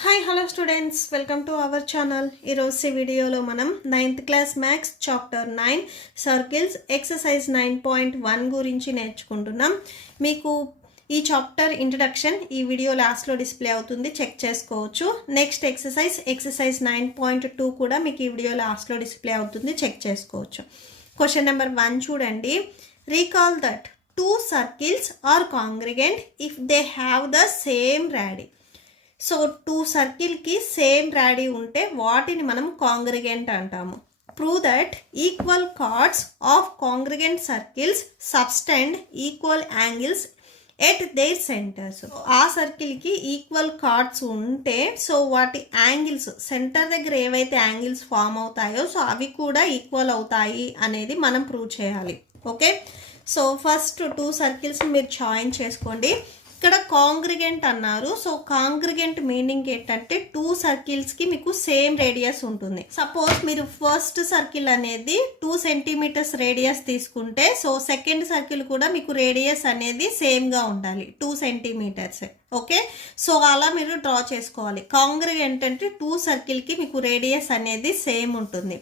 Hi hello students, welcome to our channel. ఈరోజు వీడియోలో మనం 9th class maths chapter 9 circles exercise 9.1 గురించి నేర్చుకుంటున్నాం. మీకు ఈ చాప్టర్ ఇంట్రడక్షన్ ఈ వీడియో లాస్ట్లో డిస్ప్లే అవుతుంది, చెక్ చేసుకోవచ్చు. నెక్స్ట్ ఎక్సర్సైజ్ 9.2 కూడా మీకు ఈ వీడియో లాస్ట్లో డిస్ప్లే అవుతుంది, చెక్ చేసుకోవచ్చు. క్వశ్చన్ నెంబర్ 1 చూడండి. Recall that 2 circles are congruent if they have the same radii. So 2 సర్కిల్కి సేమ్ రాడీ ఉంటే వాటిని మనం కాంగ్రిగెంట్ అంటాము. Prove that equal chords of congruent circles subtend equal angles at their centres. ఆ సర్కిల్కి equal chords ఉంటే so వాటి angles centre దగ్గర ఏవైతే యాంగిల్స్ ఫామ్ అవుతాయో సో అవి కూడా ఈక్వల్ అవుతాయి అనేది మనం ప్రూవ్ చేయాలి. ఓకే, సో ఫస్ట్ 2 సర్కిల్స్ మీరు జాయిన్ చేసుకోండి. ఇక్కడ కాంగ్రిగెంట్ అన్నారు. సో కాంగ్రిగెంట్ మీనింగ్ ఏంటంటే 2 సర్కిల్స్కి మీకు సేమ్ రేడియస్ ఉంటుంది. సపోజ్ మీరు ఫస్ట్ సర్కిల్ అనేది 2 సెంటీమీటర్స్ రేడియస్ తీసుకుంటే సో సెకండ్ సర్కిల్ కూడా మీకు రేడియస్ అనేది సేమ్గా ఉండాలి, 2 సెంటీమీటర్స్. ఓకే, సో అలా మీరు డ్రా చేసుకోవాలి. కాంగ్రిగెంట్ అంటే 2 సర్కిల్కి మీకు రేడియస్ అనేది సేమ్ ఉంటుంది.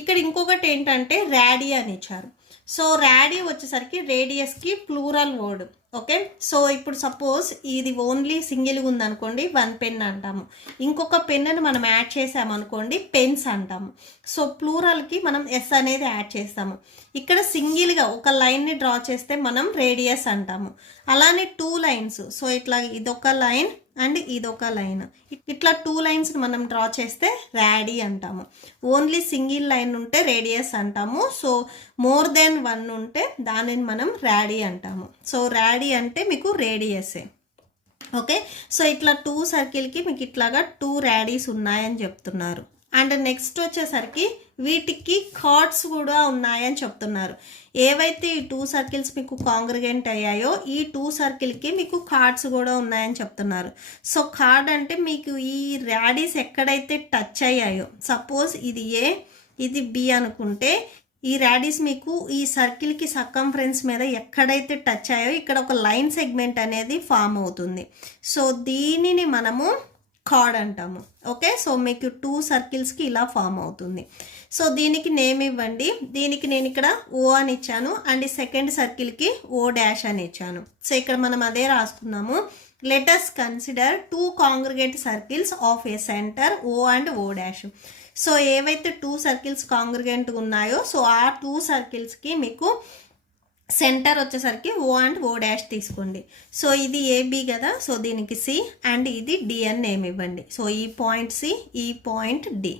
ఇక్కడ ఇంకొకటి ఏంటంటే రాడీ అని ఇచ్చారు. సో రాడీ వచ్చేసరికి రేడియస్కి ప్లూరల్ వర్డ్. ఓకే, సో ఇప్పుడు సపోజ్ ఇది ఓన్లీ సింగిల్గా ఉందనుకోండి 1 పెన్ అంటాము. ఇంకొక పెన్నుని మనం యాడ్ చేసామనుకోండి పెన్స్ అంటాము. సో ప్లూరల్కి మనం ఎస్ అనేది యాడ్ చేస్తాము. ఇక్కడ సింగిల్గా ఒక లైన్ని డ్రా చేస్తే మనం రేడియస్ అంటాము. అలానే 2 లైన్స్, సో ఇట్లా ఇదొక లైన్ అండ్ ఇదొక లైన్, ఇట్లా 2 లైన్స్ మనం డ్రా చేస్తే రాడీ అంటాము. ఓన్లీ సింగిల్ లైన్ ఉంటే రేడియస్ అంటాము. సో మోర్ దెన్ 1 ఉంటే దానిని మనం రాడీ అంటాము. సో రాడీ అంటే మీకు రేడియసే. ఓకే, సో ఇట్లా 2 సర్కిల్కి మీకు ఇట్లాగా 2 రాడీస్ ఉన్నాయని చెప్తున్నారు. అండ్ నెక్స్ట్ వచ్చేసరికి వీటికి కార్డ్స్ కూడా ఉన్నాయని చెప్తున్నారు. ఏవైతే ఈ 2 సర్కిల్స్ మీకు కాంగ్రిగెంట్ అయ్యాయో ఈ 2 సర్కిల్కి మీకు కార్డ్స్ కూడా ఉన్నాయని చెప్తున్నారు. సో కార్డ్ అంటే మీకు ఈ రాడీస్ ఎక్కడైతే టచ్ అయ్యాయో, సపోజ్ ఇది ఏ ఇది బి అనుకుంటే ఈ రాడీస్ మీకు ఈ సర్కిల్కి సర్కంఫరెన్స్ మీద ఎక్కడైతే టచ్ అయ్యాయో ఇక్కడ ఒక లైన్ సెగ్మెంట్ అనేది ఫామ్ అవుతుంది. సో దీనిని మనము కార్డ్ అంటాము. ఓకే, సో మీకు 2 సర్కిల్స్కి ఇలా ఫామ్ అవుతుంది. సో దీనికి నేమ్ ఇవ్వండి. దీనికి నేను ఇక్కడ ఓ అని ఇచ్చాను అండ్ సెకండ్ సర్కిల్కి ఓ డాష్ అని ఇచ్చాను. సో ఇక్కడ మనం అదే రాసుకున్నాము. Let us consider 2 congruent circles of a centre O and O dash. So ఏవైతే 2 సర్కిల్స్ కాంగ్రిగెంట్ ఉన్నాయో సో ఆ 2 సర్కిల్స్కి మీకు సెంటర్ వచ్చేసరికి ఓ అండ్ ఓ డాష్ తీసుకోండి. సో ఇది ఏబి కదా, సో దీనికి సి అండ్ ఇది డి అని నేమ్ ఇవ్వండి. సో ఈ పాయింట్ సి, ఈ పాయింట్ డి.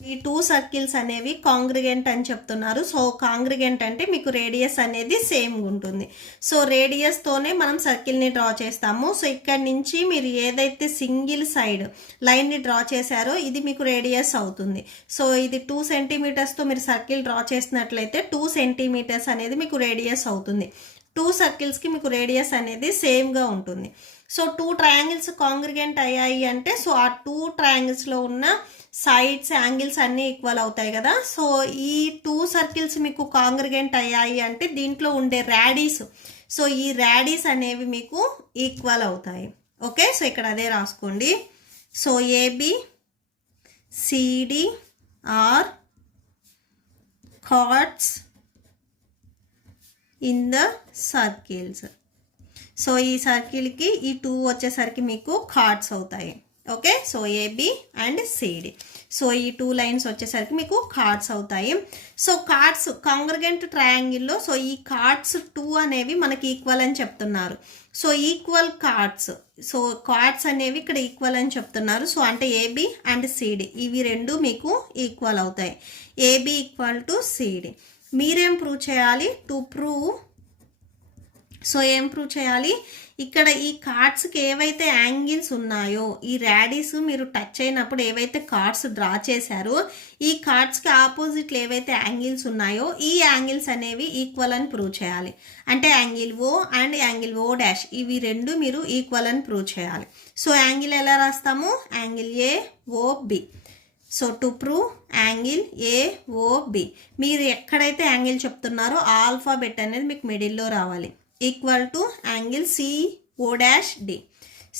ఈ 2 సర్కిల్స్ అనేవి కాంగ్రిగెంట్ అని చెప్తున్నారు. సో కాంగ్రిగెంట్ అంటే మీకు రేడియస్ అనేది సేమ్ ఉంటుంది. సో రేడియస్తోనే మనం సర్కిల్ని డ్రా చేస్తాము. సో ఇక్కడ నుంచి మీరు ఏదైతే సింగిల్ సైడ్ లైన్ని డ్రా చేశారో ఇది మీకు రేడియస్ అవుతుంది. సో ఇది 2 సెంటీమీటర్స్తో మీరు సర్కిల్ డ్రా చేసినట్లయితే 2 సెంటీమీటర్స్ అనేది మీకు రేడియస్ అవుతుంది. 2 సర్కిల్స్కి మీకు రేడియస్ అనేది సేమ్గా ఉంటుంది. సో 2 ట్రయాంగిల్స్ కాంగ్రిగెంట్ అయ్యాయి అంటే సో ఆ 2 ట్రయాంగిల్స్లో ఉన్న సైడ్స్ యాంగిల్స్ అన్నీ ఈక్వల్ అవుతాయి కదా. సో ఈ 2 సర్కిల్స్ మీకు కాంగ్రిగెంట్ అయ్యాయి అంటే దీంట్లో ఉండే రాడీస్, సో ఈ రాడీస్ అనేవి మీకు ఈక్వల్ అవుతాయి. ఓకే, సో ఇక్కడ అదే రాసుకోండి. So A B C D are chords in the circles. So ఈ సర్కిల్కి ఈ 2 వచ్చేసరికి మీకు కార్డ్స్ అవుతాయి. Okay, so A B and C D. So ఈ 2 లైన్స్ వచ్చేసరికి మీకు కార్డ్స్ అవుతాయి. సో కార్డ్స్ కాంగ్రిగెంట్ ట్రయాంగిల్లో సో ఈ కార్డ్స్ 2 అనేవి మనకి ఈక్వల్ అని చెప్తున్నారు. So equal chords, so chords అనేవి ఇక్కడ ఈక్వల్ అని చెప్తున్నారు. సో అంటే ఏబి అండ్ సిడి ఇవి 2 మీకు ఈక్వల్ అవుతాయి. A B equal to C D. మీరేం ప్రూవ్ చేయాలి? టు ప్రూవ్, సో ఏం ప్రూవ్ చేయాలి? ఇక్కడ ఈ కార్డ్స్కి ఏవైతే యాంగిల్స్ ఉన్నాయో ఈ రాడీస్ మీరు టచ్ అయినప్పుడు ఏవైతే కార్డ్స్ డ్రా చేశారో ఈ కార్డ్స్కి ఆపోజిట్లు ఏవైతే యాంగిల్స్ ఉన్నాయో ఈ యాంగిల్స్ అనేవి ఈక్వల్ అని ప్రూవ్ చేయాలి. అంటే angle O and angle O dash ఇవి 2 మీరు ఈక్వల్ అని ప్రూవ్ చేయాలి. సో యాంగిల్ ఎలా రాస్తాము? Angle A O B. So to prove angle A O B, మీరు ఎక్కడైతే యాంగిల్ చెప్తున్నారో ఆల్ఫాబెట్ అనేది మీకు మిడిల్లో రావాలి. Equal to angle C O dash D.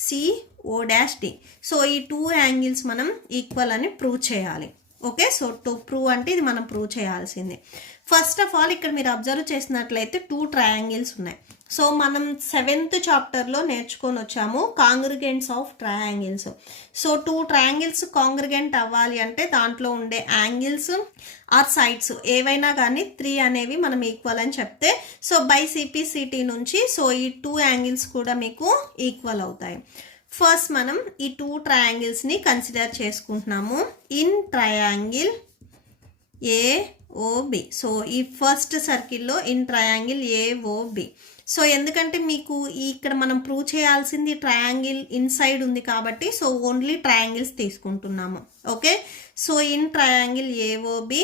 C O dash D. So ఈ 2 యాంగిల్స్ మనం ఈక్వల్ అని ప్రూవ్ చేయాలి. ఓకే, సో టు ప్రూవ్ అంటే ఇది మనం ప్రూవ్ చేయాల్సిందే. ఫస్ట్ ఆఫ్ ఆల్ ఇక్కడ మీరు అబ్జర్వ్ చేసినట్లయితే 2 ట్రయాంగిల్స్ ఉన్నాయి. సో మనం 7th చాప్టర్లో నేర్చుకొని వచ్చాము కాంగ్రిగెంట్స్ of triangles. So 2 triangles congruent అవ్వాలి అంటే దాంట్లో ఉండే యాంగిల్స్ ఆర్ సైడ్స్ ఏవైనా కానీ 3 అనేవి మనం ఈక్వల్ అని చెప్తే, సో బై సిపిసిటీ నుంచి సో ఈ 2 యాంగిల్స్ కూడా మీకు ఈక్వల్ అవుతాయి. ఫస్ట్ మనం ఈ 2 ట్రయాంగిల్స్ని కన్సిడర్ చేసుకుంటున్నాము ఇన్ ట్రయాంగిల్ ఏఓబి. సో ఈ ఫస్ట్ సర్కిల్లో ఇన్ ట్రయాంగిల్ ఏఓబి. సో ఎందుకంటే మీకు ఇక్కడ మనం ప్రూవ్ చేయాల్సింది ట్రయాంగిల్ ఇన్సైడ్ ఉంది కాబట్టి సో ఓన్లీ ట్రయాంగిల్స్ తీసుకుంటున్నాము. Okay, so in triangle A O B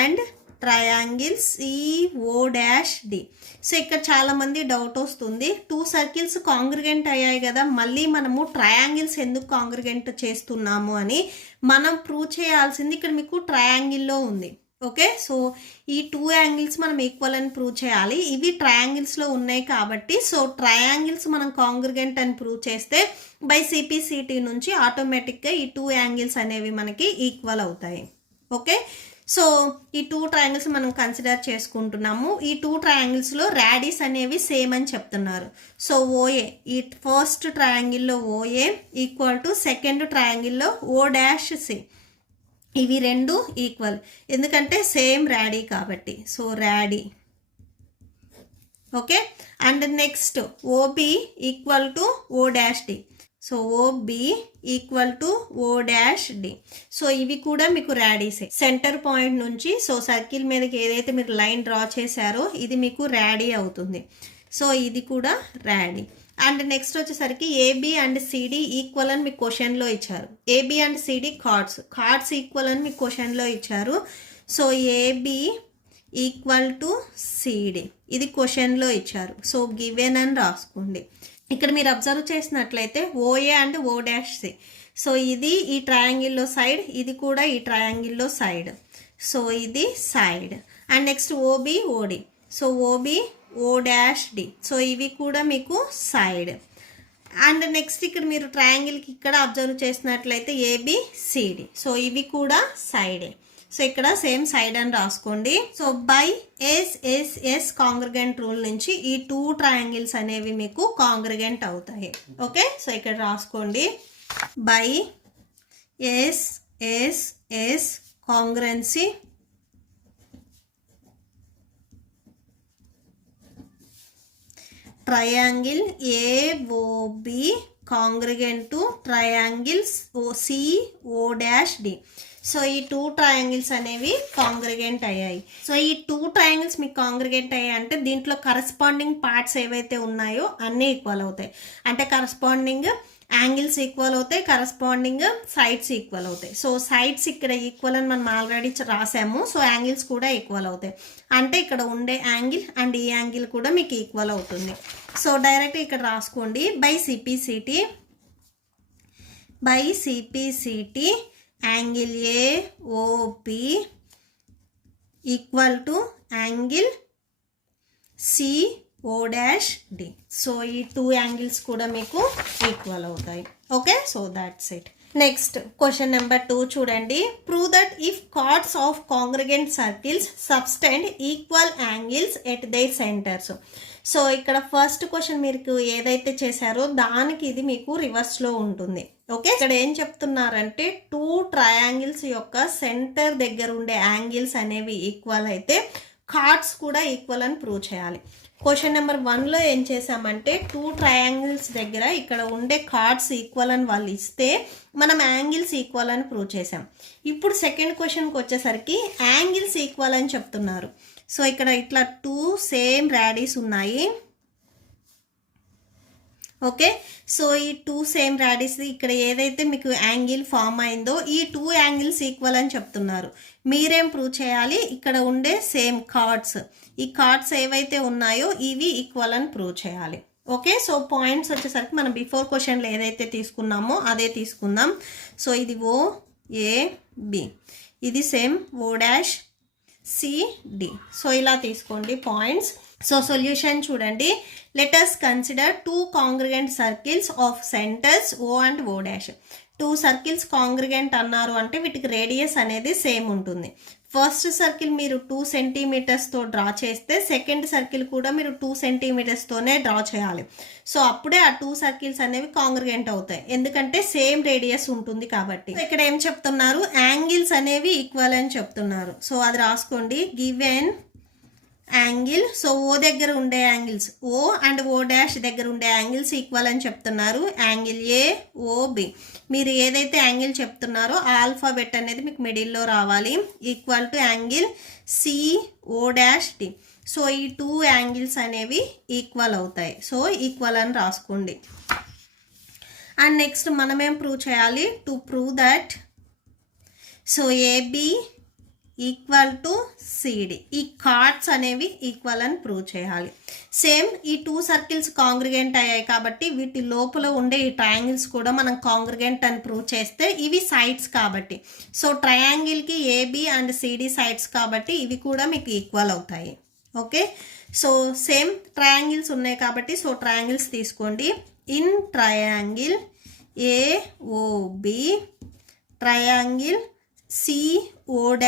and triangle C O dash D. So ఇక్కడ చాలామంది డౌట్ వస్తుంది, 2 సర్కిల్స్ కాంగ్రిగెంట్ అయ్యాయి కదా, మళ్ళీ మనము ట్రయాంగిల్స్ ఎందుకు కాంగ్రిగెంట్ చేస్తున్నాము అని. మనం ప్రూవ్ చేయాల్సింది ఇక్కడ మీకు ట్రయాంగిల్లో ఉంది. ఓకే, సో ఈ 2 యాంగిల్స్ మనం ఈక్వల్ అని ప్రూవ్ చేయాలి. ఇవి ట్రయాంగిల్స్లో ఉన్నాయి కాబట్టి సో ట్రయాంగిల్స్ మనం కాంగ్రిగెంట్ అని ప్రూవ్ చేస్తే బై సిపిసిటీ నుంచి ఆటోమేటిక్గా ఈ 2 యాంగిల్స్ అనేవి మనకి ఈక్వల్ అవుతాయి. ఓకే, సో ఈ 2 ట్రయాంగిల్స్ మనం కన్సిడర్ చేసుకుంటున్నాము. ఈ 2 ట్రయాంగిల్స్లో రాడిస్ అనేవి సేమ్ అని చెప్తున్నారు. సో ఓఏ, ఈ ఫస్ట్ ట్రయాంగిల్లో ఓఏ ఈక్వల్ టు సెకండ్ ట్రయాంగిల్లో ఓ డాష్ సి. ఇవి 2 ఈక్వల్ ఎందుకంటే సేమ్ రాడీ కాబట్టి. So radii. Okay, and next OB equal to O dash D. So OB equal to O dash D. So ఇవి కూడా మీకు రాడీసే. సెంటర్ పాయింట్ నుంచి so circle మీదకి ఏదైతే మీరు లైన్ డ్రా చేశారో ఇది మీకు రాడీ అవుతుంది. సో ఇది కూడా రాడీ. అండ్ నెక్స్ట్ వచ్చేసరికి ఏబి అండ్ సిడి ఈక్వల్ అని మీకు క్వశ్చన్లో ఇచ్చారు. A B and C D chords equal అని మీకు క్వశ్చన్లో ఇచ్చారు. So A B equal to C D ఇది క్వశ్చన్లో ఇచ్చారు. సో గివెన్ అని రాసుకోండి. ఇక్కడ మీరు అబ్జర్వ్ చేసినట్లయితే O A and O dash C. So ఇది ఈ ట్రయాంగిల్లో సైడ్, ఇది కూడా ఈ ట్రయాంగిల్లో సైడ్. సో ఇది side. And next O B O D. So O B O dash D. So ఇవి కూడా మీకు సైడ్. అండ్ నెక్స్ట్ ఇక్కడ మీరు ట్రయాంగిల్కి ఇక్కడ అబ్జర్వ్ చేసినట్లయితే ఏబి సిడి. సో ఇవి కూడా సైడే. సో ఇక్కడ సేమ్ సైడ్ అని రాసుకోండి. So by SSS congruent rule నుంచి ఈ 2 ట్రయాంగిల్స్ అనేవి మీకు కాంగ్రిగెంట్ అవుతాయి. ఓకే, సో ఇక్కడ రాసుకోండి by SSS congruency triangle AOB congruent to triangles CO dash D. So ఈ 2 ట్రయాంగిల్స్ అనేవి కాంగ్రిగెంట్ అయ్యాయి. సో ఈ 2 ట్రయాంగిల్స్ మీకు కాంగ్రిగెంట్ అయ్యాయి అంటే దీంట్లో కరస్పాండింగ్ పార్ట్స్ ఏవైతే ఉన్నాయో అన్నీ ఈక్వల్ అవుతాయి. అంటే కరస్పాండింగ్ యాంగిల్స్ ఈక్వల్ అవుతాయి, కరస్పాండింగ్ సైడ్స్ ఈక్వల్ అవుతాయి. సో సైడ్స్ ఇక్కడ ఈక్వల్ అని మనం ఆల్రెడీ రాసాము. సో యాంగిల్స్ కూడా ఈక్వల్ అవుతాయి. అంటే ఇక్కడ ఉండే యాంగిల్ అండ్ ఈ యాంగిల్ కూడా మీకు ఈక్వల్ అవుతుంది. సో డైరెక్ట్ ఇక్కడ రాసుకోండి by CPCT angle AOP equal to angle CO dash D. So ఈ 2 యాంగిల్స్ కూడా మీకు ఈక్వల్ అవుతాయి. Okay, so that's it. Next question number 2 చూడండి. Prove that if chords of congruent circles subtend equal angles at their centres. So ఇక్కడ first question మీకు ఏదైతే చేశారో దానికి ఇది మీకు రివర్స్లో ఉంటుంది. ఓకే, ఇక్కడ ఏం చెప్తున్నారంటే 2 ట్రయాంగిల్స్ యొక్క సెంటర్ దగ్గర ఉండే యాంగిల్స్ అనేవి ఈక్వల్ అయితే కార్డ్స్ కూడా ఈక్వల్ అని ప్రూవ్ చేయాలి. క్వశ్చన్ నెంబర్ 1లో ఏం చేసామంటే 2 ట్రయాంగిల్స్ దగ్గర ఇక్కడ ఉండే కార్డ్స్ ఈక్వల్ అని వాళ్ళు ఇస్తే మనం యాంగిల్స్ ఈక్వల్ అని ప్రూవ్ చేసాం. ఇప్పుడు సెకండ్ క్వశ్చన్కి వచ్చేసరికి యాంగిల్స్ ఈక్వల్ అని చెప్తున్నారు. సో ఇక్కడ ఇట్లా 2 సేమ్ రాడీస్ ఉన్నాయి. ఓకే, సో ఈ 2 సేమ్ రాడీస్ ఇక్కడ ఏదైతే మీకు యాంగిల్ ఫామ్ అయిందో ఈ 2 యాంగిల్స్ ఈక్వల్ అని చెప్తున్నారు. మీరేం ప్రూవ్ చేయాలి, ఇక్కడ ఉండే సేమ్ కార్డ్స్, ఈ కార్డ్స్ ఏవైతే ఉన్నాయో ఇవి ఈక్వల్ అని ప్రూవ్ చేయాలి. ఓకే, సో పాయింట్స్ వచ్చేసరికి మనం బిఫోర్ క్వశ్చన్లో ఏదైతే తీసుకున్నామో అదే తీసుకుందాం. సో ఇది ఓ ఏ బి, ఇది same O dash C D. So ఇలా తీసుకోండి పాయింట్స్. సో సొల్యూషన్ చూడండి. Let us consider 2 congruent circles of centres O and O dash. 2 circles congruent అన్నారు అంటే వీటికి రేడియస్ అనేది సేమ్ ఉంటుంది. ఫస్ట్ సర్కిల్ మీరు 2 సెంటీమీటర్స్తో డ్రా చేస్తే సెకండ్ సర్కిల్ కూడా మీరు 2 సెంటీమీటర్స్తోనే డ్రా చేయాలి. సో అప్పుడే ఆ 2 సర్కిల్స్ అనేవి కాంగ్రిగెంట్ అవుతాయి, ఎందుకంటే సేమ్ రేడియస్ ఉంటుంది కాబట్టి. ఇక్కడ ఏం చెప్తున్నారు, యాంగిల్స్ అనేవి ఈక్వల్ అని చెప్తున్నారు. సో అది రాసుకోండి. గివెన్ యాంగిల్, సో ఓ దగ్గర ఉండే angles, O and O dash దగ్గర ఉండే యాంగిల్స్ ఈక్వల్ అని చెప్తున్నారు. యాంగిల్ AOB, మీరు ఏదైతే యాంగిల్ చెప్తున్నారో ఆల్ఫాబెట్ అనేది మీకు మిడిల్లో రావాలి. Equal to angle CO'D. So ఈ 2 యాంగిల్స్ అనేవి ఈక్వల్ అవుతాయి. సో ఈక్వల్ అని రాసుకోండి. అండ్ నెక్స్ట్ మనం ఏం ప్రూవ్ చేయాలి, to prove that so AB equal to CD, ఈ కార్డ్స్ అనేవి ఈక్వల్ అని ప్రూవ్ చేయాలి. సేమ్ ఈ 2 సర్కిల్స్ కాంగ్రిగెంట్ అయ్యాయి కాబట్టి వీటి లోపల ఉండే ఈ ట్రయాంగిల్స్ కూడా మనం కాంగ్రిగెంట్ అని ప్రూవ్ చేస్తే ఇవి సైడ్స్ కాబట్టి, సో ట్రయాంగిల్కి AB అండ్ CD సైడ్స్ కాబట్టి ఇవి కూడా మీకు ఈక్వల్ అవుతాయి. ఓకే, సో సేమ్ ట్రయాంగిల్స్ ఉన్నాయి కాబట్టి సో ట్రయాంగిల్స్ తీసుకోండి. In triangle AOB triangle CO'D.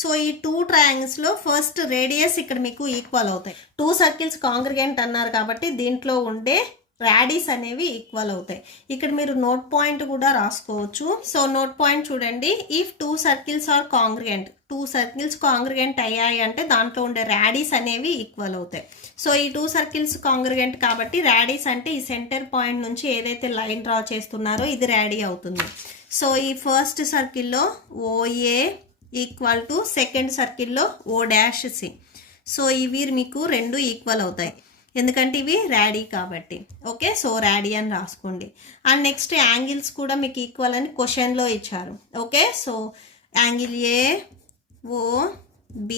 So ఈ 2 ట్రయాంగిల్స్లో ఫస్ట్ రేడియస్ ఇక్కడ మీకు ఈక్వల్ అవుతాయి. 2 సర్కిల్స్ కాంగ్రిగెంట్ అన్నారు కాబట్టి దీంట్లో ఉండే రాడిస్ అనేవి ఈక్వల్ అవుతాయి. ఇక్కడ మీరు నోట్ పాయింట్ కూడా రాసుకోవచ్చు. సో నోట్ పాయింట్ చూడండి. If 2 circles are congruent, 2 circles congruent అయ్యాయి అంటే దాంట్లో ఉండే రాడిస్ అనేవి ఈక్వల్ అవుతాయి. సో ఈ 2 సర్కిల్స్ కాంగ్రిగెంట్ కాబట్టి రాడిస్ అంటే ఈ సెంటర్ పాయింట్ నుంచి ఏదైతే లైన్ డ్రా చేస్తున్నారో ఇది రాడీ అవుతుంది. సో ఈ ఫస్ట్ సర్కిల్లో OA ఈక్వల్ టు సెకండ్ సర్కిల్లో O'C. సో ఇవి మీకు 2 ఈక్వల్ అవుతాయి ఎందుకంటే ఇవి రాడీ కాబట్టి. ఓకే, సో రాడీ అని రాసుకోండి. అండ్ నెక్స్ట్ యాంగిల్స్ కూడా మీకు ఈక్వల్ అని క్వశ్చన్లో ఇచ్చారు. Okay, so angle AOB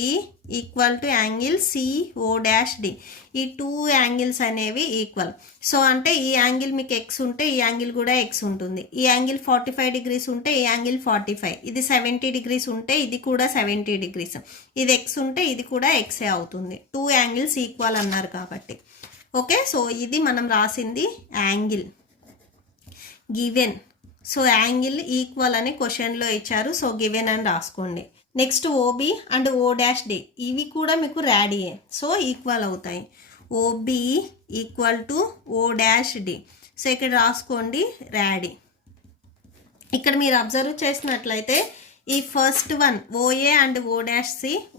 equal to angle CO'D. ఈ 2 యాంగిల్స్ అనేవి ఈక్వల్. సో అంటే ఈ యాంగిల్ మీకు X ఉంటే ఈ యాంగిల్ కూడా X ఉంటుంది. ఈ యాంగిల్ 45 డిగ్రీస్ ఉంటే ఈ యాంగిల్ 45, ఇది 70 డిగ్రీస్ ఉంటే ఇది కూడా 70 డిగ్రీస్, ఇది X ఉంటే ఇది కూడా Xే అవుతుంది. 2 యాంగిల్స్ ఈక్వల్ అన్నారు కాబట్టి. ఓకే, సో ఇది మనం రాసింది angle given. So angle equal అని క్వశ్చన్లో ఇచ్చారు. సో గివెన్ అని రాసుకోండి. నెక్స్ట్ OB అండ్ O'D, ఇవి కూడా మీకు రాడీయే, సో ఈక్వల్ అవుతాయి. OB equal to O'D. So ఇక్కడ రాసుకోండి రాడీ. ఇక్కడ మీరు అబ్జర్వ్ చేసినట్లయితే ఈ first one OA and O',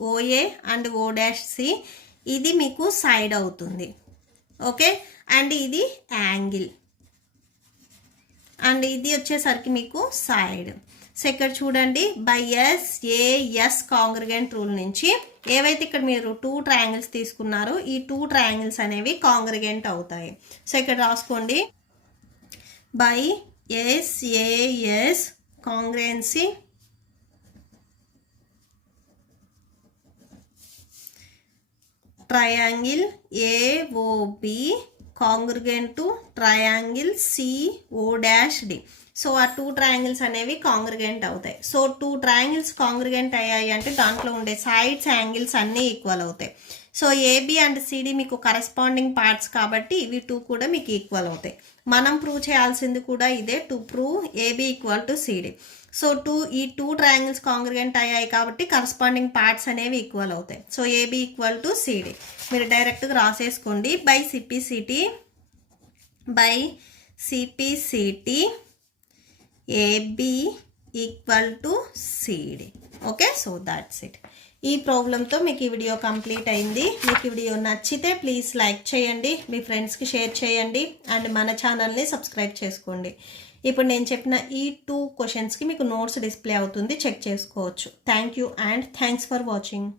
OA and O', ఇది మీకు సైడ్ అవుతుంది. ఓకే, అండ్ ఇది యాంగిల్ అండ్ ఇది వచ్చేసరికి మీకు సైడ్. సో ఇక్కడ చూడండి, బై SAS కాంగ్రిగెంట్ రూల్ నుంచి ఏవైతే ఇక్కడ మీరు 2 ట్రయాంగిల్స్ తీసుకున్నారో ఈ 2 ట్రయాంగిల్స్ అనేవి కాంగ్రిగెంట్ అవుతాయి. సో ఇక్కడ రాసుకోండి, by SAS congruency triangle AOB congruent to triangle CO'D. So ఆ 2 ట్రయాంగిల్స్ అనేవి కాంగ్రిగెంట్ అవుతాయి. సో 2 ట్రయాంగిల్స్ కాంగ్రిగెంట్ అయ్యాయి అంటే దాంట్లో ఉండే సైడ్స్ యాంగిల్స్ అన్నీ ఈక్వల్ అవుతాయి. సో AB అండ్ CD మీకు కరెస్పాండింగ్ పార్ట్స్ కాబట్టి ఇవి 2 కూడా మీకు ఈక్వల్ అవుతాయి. మనం ప్రూవ్ చేయాల్సింది కూడా ఇదే, to prove AB equal to CD. So ఈ 2 ట్రయాంగిల్స్ కాంగ్రిగెంట్ అయ్యాయి కాబట్టి కరెస్పాండింగ్ పార్ట్స్ అనేవి ఈక్వల్ అవుతాయి. So AB equal to CD మీరు డైరెక్ట్గా రాసేసుకోండి. By CPCT AB equal to CD. Okay, so that's it. ఈ ప్రాబ్లంతో మీకు ఈ వీడియో కంప్లీట్ అయింది. మీకు ఈ వీడియో నచ్చితే ప్లీజ్ లైక్ చేయండి, మీ ఫ్రెండ్స్కి షేర్ చేయండి అండ్ మన ఛానల్ని సబ్స్క్రైబ్ చేసుకోండి. ఇప్పుడు నేను చెప్పిన ఈ 2 క్వశ్చన్స్కి మీకు నోట్స్ డిస్ప్లే అవుతుంది, చెక్ చేసుకోవచ్చు. Thank you and thanks for watching.